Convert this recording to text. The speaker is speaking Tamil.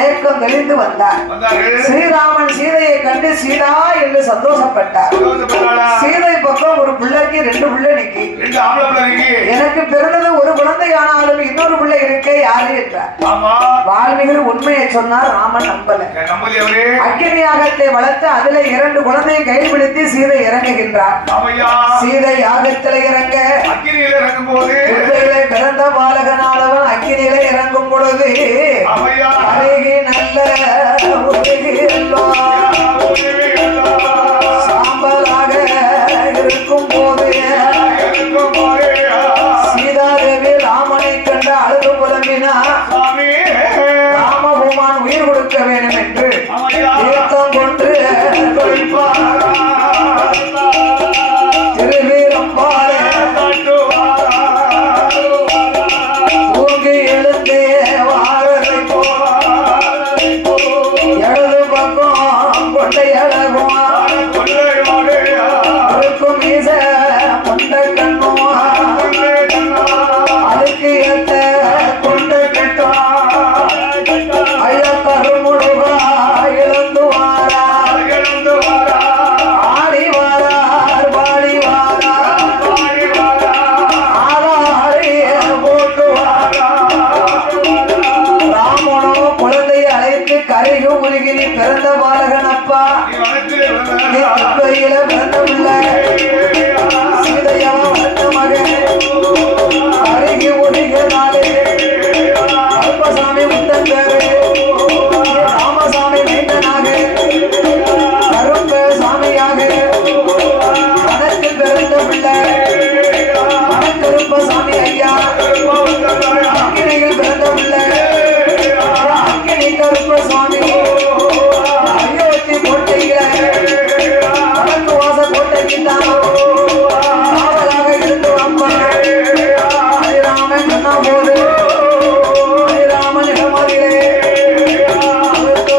மயக்கம் தெளிந்து வந்தார். ஸ்ரீராமன் சீதையை கண்டு சீதா என்று சந்தோஷப்பட்டார். சீதை பக்கம் ஒரு பிள்ளைக்கு 2 பிள்ளை நிக்கி. எனக்கு பிறந்தது ஒரு குழந்தை ஆனாலும் இன்னொரு பிள்ளை இருக்க யாரு என்றார். வால்மீகி உண்மையை சொன்னார். ராமன் நம்பல. அக்கினி யாகத்தை வளர்த்து அதிலே 2 குழந்தையை கைப்பிடித்து சீதை இறங்குகின்றார். சீதை யாகத்தில் இறங்க பிறந்த பாலகனானவன் அக்கினியில இறங்கும் பொழுது அருகே நல்ல சாம்பலாக இருக்கும் போது சீதாதேவி ராமனை கண்டு அழுது புலம்பினார். ராமபூமான் உயிர் கொடுக்க வேண்டும் என்று